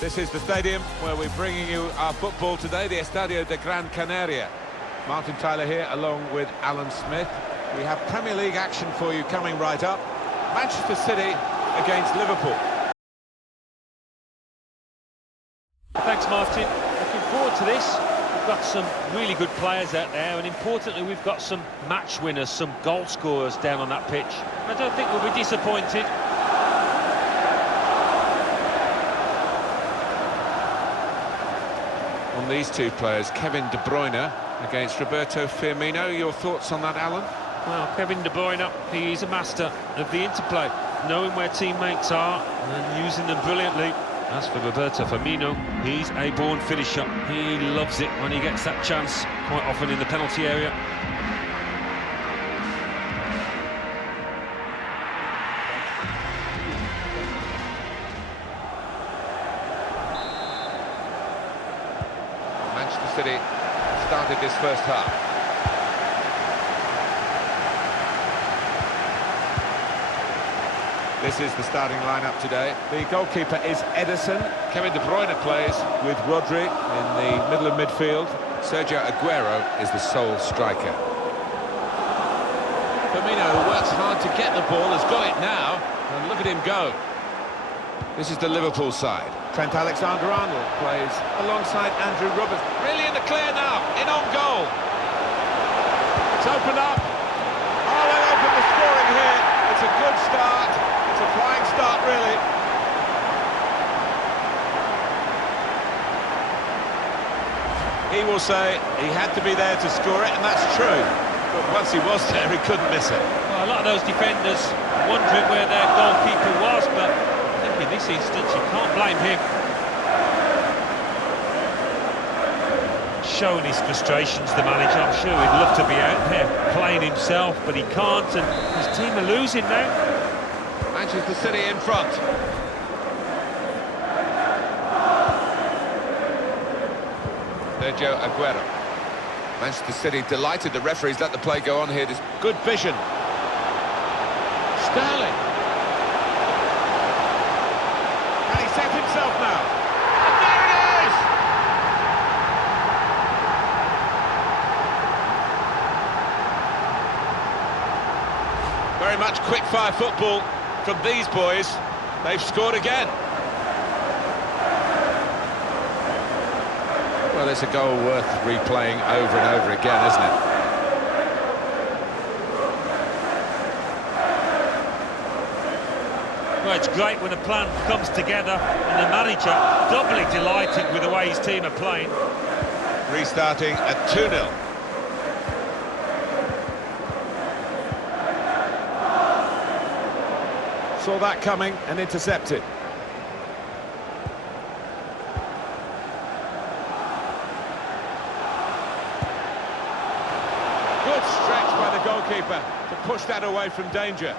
This is the stadium where we're bringing you our football today, the Estadio de Gran Canaria. Martin Tyler here, along with Alan Smith. We have Premier League action for you coming right up. Manchester City against Liverpool. Thanks, Martin. Looking forward to this. We've got some really good players out there, and importantly, we've got some match winners, some goal scorers down on that pitch. I don't think we'll be disappointed. On these two players, Kevin De Bruyne against Roberto Firmino. Your thoughts on that, Alan? Well, Kevin De Bruyne, he's a master of the interplay, knowing where teammates are and using them brilliantly. As for Roberto Firmino, he's a born finisher. He loves it when he gets that chance, quite often in the penalty area. Manchester City started this first half. This is the starting lineup today. The goalkeeper is Ederson. Kevin De Bruyne plays with Rodri in the middle of midfield. Sergio Aguero is the sole striker. Firmino, who works hard to get the ball, has got it now. And look at him go. This is the Liverpool side. Trent Alexander-Arnold plays alongside Andrew Roberts. Really in the clear now, in on goal. It's opened up. Oh, they open the scoring here. It's a good start. It's a flying start, really. He will say he had to be there to score it, and that's true. But once he was there, he couldn't miss it. Well, a lot of those defenders wondering where their goalkeeper was, but I think in this instance you can't blame him. Showing his frustrations, the manager. I'm sure he'd love to be out there playing himself, but he can't, and his team are losing now. Manchester City in front. Sergio Aguero. Manchester City delighted the referees let the play go on here. This good vision. Sterling. Can he set himself now? And there it is! Very much quick-fire football from these boys. They've scored again. Well, it's a goal worth replaying over and over again, isn't it? Well, it's great when a plan comes together and the manager doubly delighted with the way his team are playing. Restarting at 2-0. Saw that coming and intercepted. Good stretch by the goalkeeper to push that away from danger.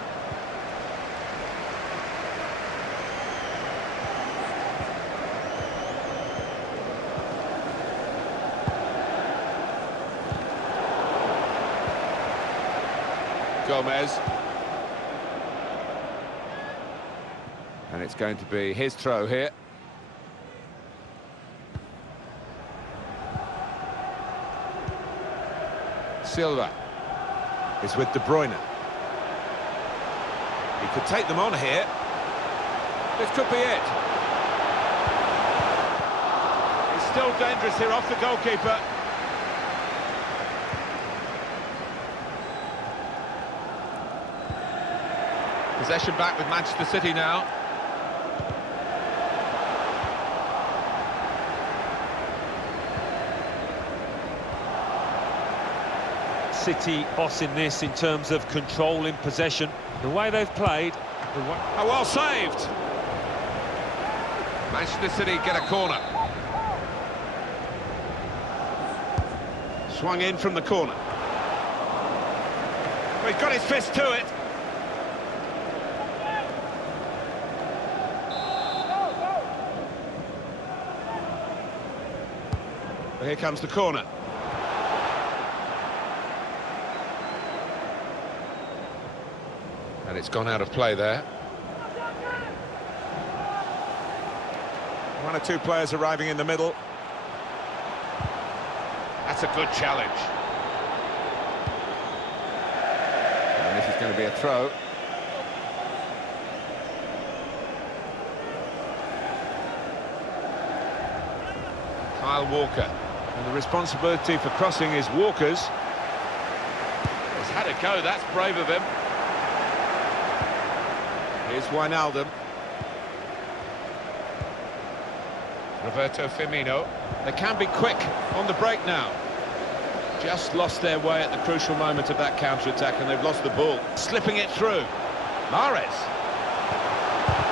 Gomez. And it's going to be his throw here. Silva is with De Bruyne. He could take them on here. This could be it. It's still dangerous here off the goalkeeper. Possession back with Manchester City now. City bossing this in terms of controlling possession. The way they've played... Oh, well saved! Manchester City get a corner. Swung in from the corner. Well, he's got his fist to it. Well, here comes the corner. And it's gone out of play there. One or two players arriving in the middle. That's a good challenge. And this is going to be a throw. Kyle Walker. And the responsibility for crossing is Walker's. He's had a go, that's brave of him. Here's Wijnaldum. Roberto Firmino. They can be quick on the break now. Just lost their way at the crucial moment of that counter-attack and they've lost the ball. Slipping it through. Mahrez.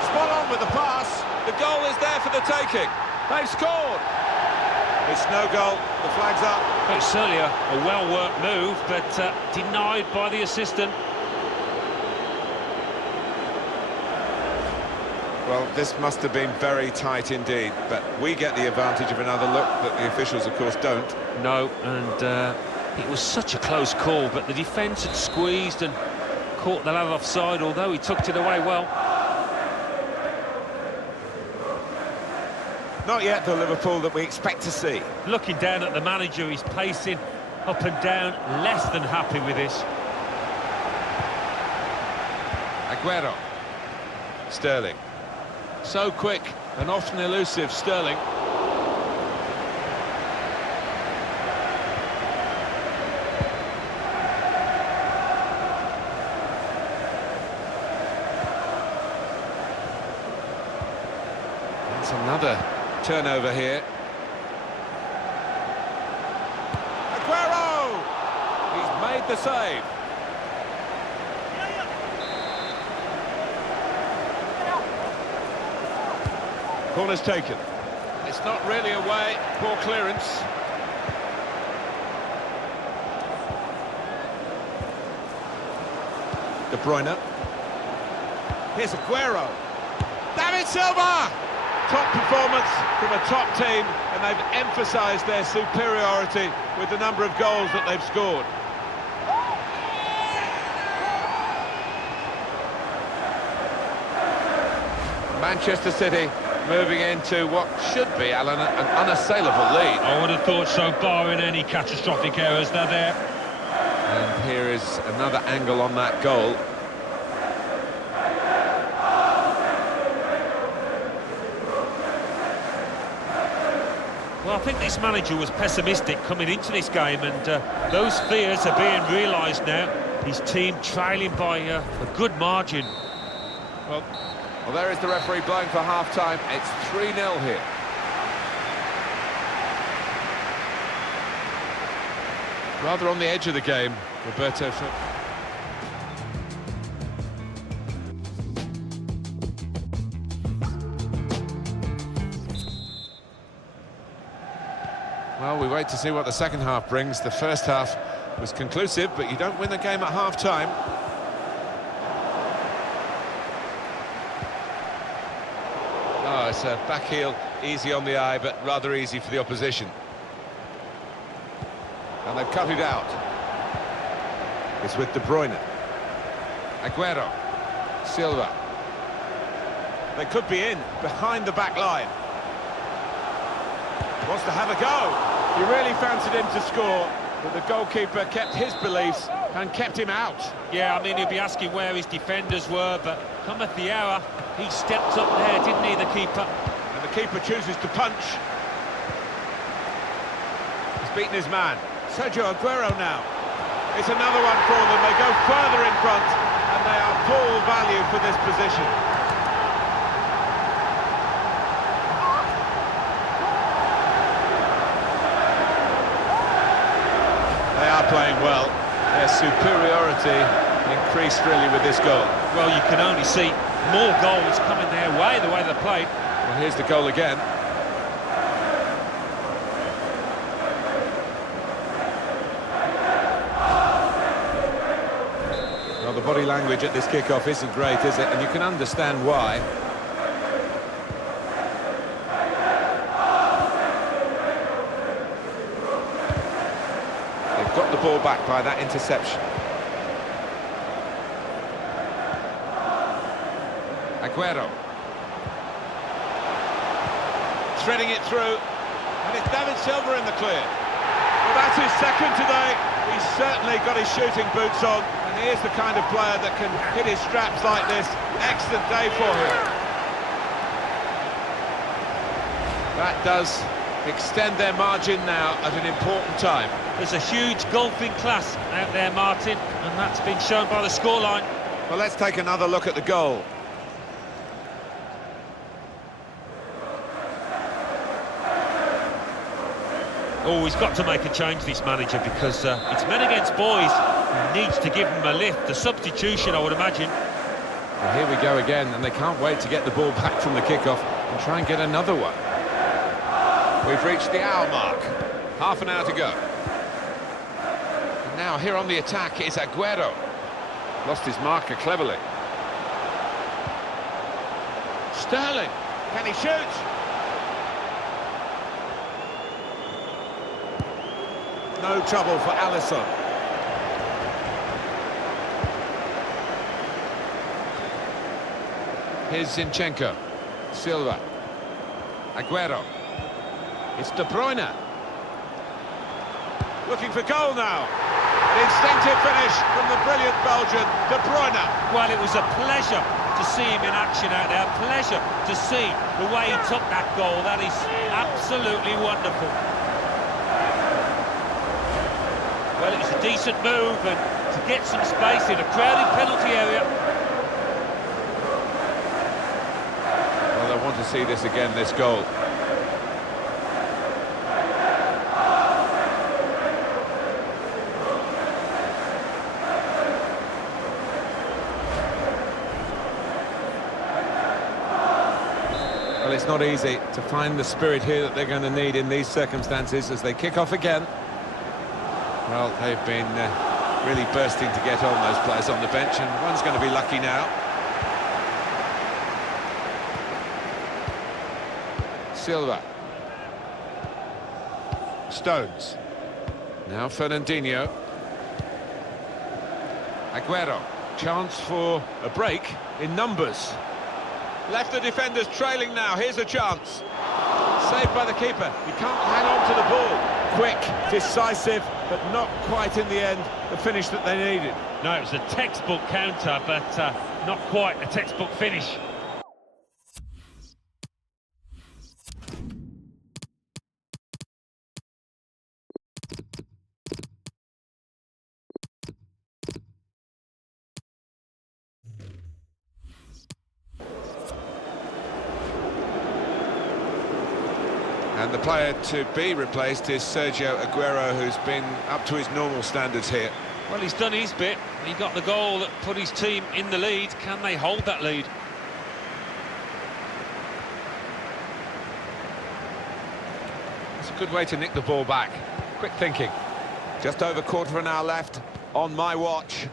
Spot on with the pass. The goal is there for the taking. They've scored. It's no goal. The flag's up. It's certainly a well-worked move, but denied by the assistant. Well, this must have been very tight indeed, but we get the advantage of another look that the officials, of course, don't. No, and it was such a close call, but the defence had squeezed and caught the lad offside, although he tucked it away well. Not yet the Liverpool that we expect to see. Looking down at the manager, he's pacing up and down, less than happy with this. Aguero. Sterling. So quick and often elusive, Sterling. That's another turnover here. Aguero! He's made the save. Corner's taken. It's not really away. Poor clearance. De Bruyne. Here's Aguero. David Silva! Top performance from a top team, and they've emphasised their superiority with the number of goals that they've scored. Manchester City moving into what should be, Alan, an unassailable lead. I would have thought so, barring any catastrophic errors, they're there. And here is another angle on that goal. Well, I think this manager was pessimistic coming into this game, and those fears are being realised now. His team trailing by a good margin. Well, there is the referee blowing for half-time. It's 3-0 here. Rather on the edge of the game, Roberto. Well, we wait to see what the second half brings. The first half was conclusive, but you don't win the game at half-time. Oh, it's a back heel, easy on the eye, but rather easy for the opposition. And they've cut it out. It's with De Bruyne. Aguero. Silva. They could be in, behind the back line. Wants to have a go. He really fancied him to score, but the goalkeeper kept his beliefs and kept him out. Yeah, I mean, he'll be asking where his defenders were, but cometh the hour. He stepped up there, didn't he, the keeper? And the keeper chooses to punch. He's beaten his man. Sergio Aguero now. It's another one for them. They go further in front, and they are full value for this position. They are playing well. Their superiority increased really with this goal. Well, you can only see more goals coming their way, the way they played. Well, here's the goal again. Well, the body language at this kickoff isn't great, is it? And you can understand why. They've got the ball back by that interception. Aguero. threading it through, and it's David Silva in the clear. Well, that's his second today. He's certainly got his shooting boots on, and he is the kind of player that can hit his straps like this. Excellent day for him. That does extend their margin now at an important time. There's a huge golfing class out there, Martin, and that's been shown by the scoreline. Well, let's take another look at the goal. Oh, he's got to make a change, this manager, because it's men against boys. He needs to give them a lift. The substitution, I would imagine. Well, here we go again, and they can't wait to get the ball back from the kickoff and try and get another one. We've reached the hour mark. Half an hour to go. And now here on the attack is Aguero. Lost his marker cleverly. Sterling. Can he shoot? No trouble for Alisson. Here's Zinchenko. Silva. Aguero. It's De Bruyne. Looking for goal now. An instinctive finish from the brilliant Belgian, De Bruyne. Well, it was a pleasure to see him in action out there. A pleasure to see the way he took that goal. That is absolutely wonderful. Well, it was a decent move, and to get some space in a crowded penalty area. Well, I want to see this again, this goal. Well, it's not easy to find the spirit here that they're going to need in these circumstances as they kick off again. Well, they've been really bursting to get on, those players on the bench, and one's going to be lucky now. Silva. Stones. Now Fernandinho. Aguero. Chance for a break in numbers. Left the defenders trailing now. Here's a chance. Saved by the keeper. He can't hang on to the ball. Quick, decisive, but not quite in the end the finish that they needed. No, it was a textbook counter, but not quite a textbook finish. And the player to be replaced is Sergio Aguero, who's been up to his normal standards here. Well, he's done his bit. He got the goal that put his team in the lead. Can they hold that lead? It's a good way to nick the ball back. Quick thinking. Just over quarter of an hour left on my watch.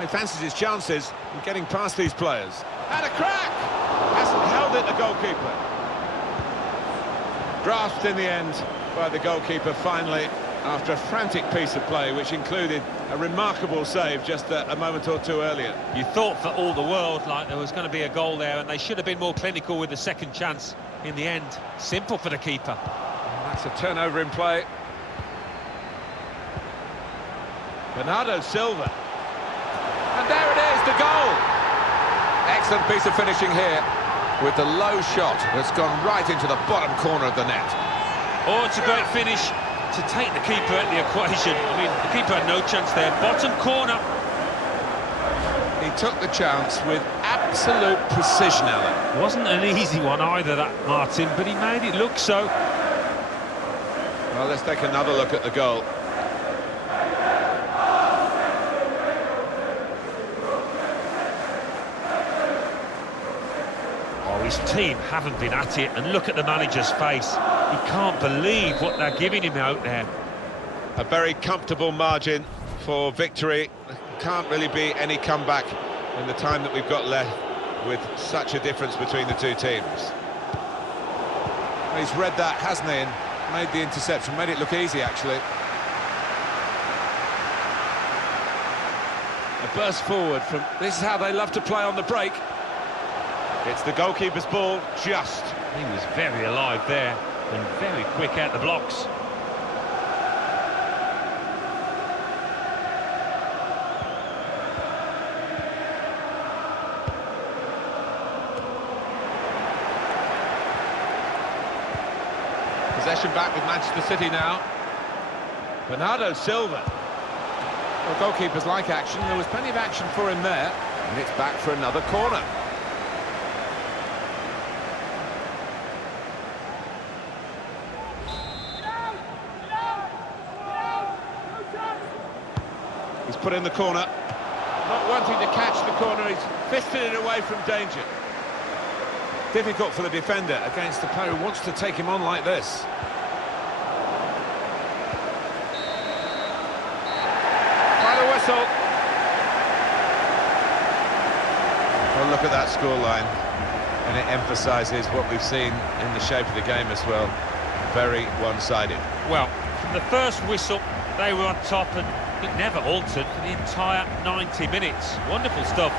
He fancies his chances in getting past these players. And a crack! Hasn't held it, the goalkeeper. Grasped in the end by the goalkeeper finally, after a frantic piece of play which included a remarkable save just a moment or two earlier. You thought for all the world like there was going to be a goal there, and they should have been more clinical with the second chance. In the end, simple for the keeper. And that's a turnover in play. Bernardo Silva. And there it is, the goal! Excellent piece of finishing here, with the low shot that's gone right into the bottom corner of the net. Oh, it's a great finish to take the keeper out of the equation. I mean, the keeper had no chance there. Bottom corner. He took the chance with absolute precision, Alan. Wasn't an easy one either, that, Martin, but he made it look so. Well, let's take another look at the goal. His team haven't been at it, and look at the manager's face. He can't believe what they're giving him out there. A very comfortable margin for victory. Can't really be any comeback in the time that we've got left with such a difference between the two teams. He's read that, hasn't he, and made the interception, made it look easy actually. A burst forward from... This is how they love to play on the break. It's the goalkeeper's ball, just. He was very alive there and very quick out the blocks. Possession back with Manchester City now. Bernardo Silva. Well, goalkeepers like action. There was plenty of action for him there. And it's back for another corner. He's put in the corner. Not wanting to catch the corner, he's fisted it away from danger. Difficult for the defender against the player who wants to take him on like this. Final whistle. Well, look at that scoreline, and it emphasises what we've seen in the shape of the game as well. Very one-sided. Well, from the first whistle, they were on top, and it never altered for the entire 90 minutes. Wonderful stuff.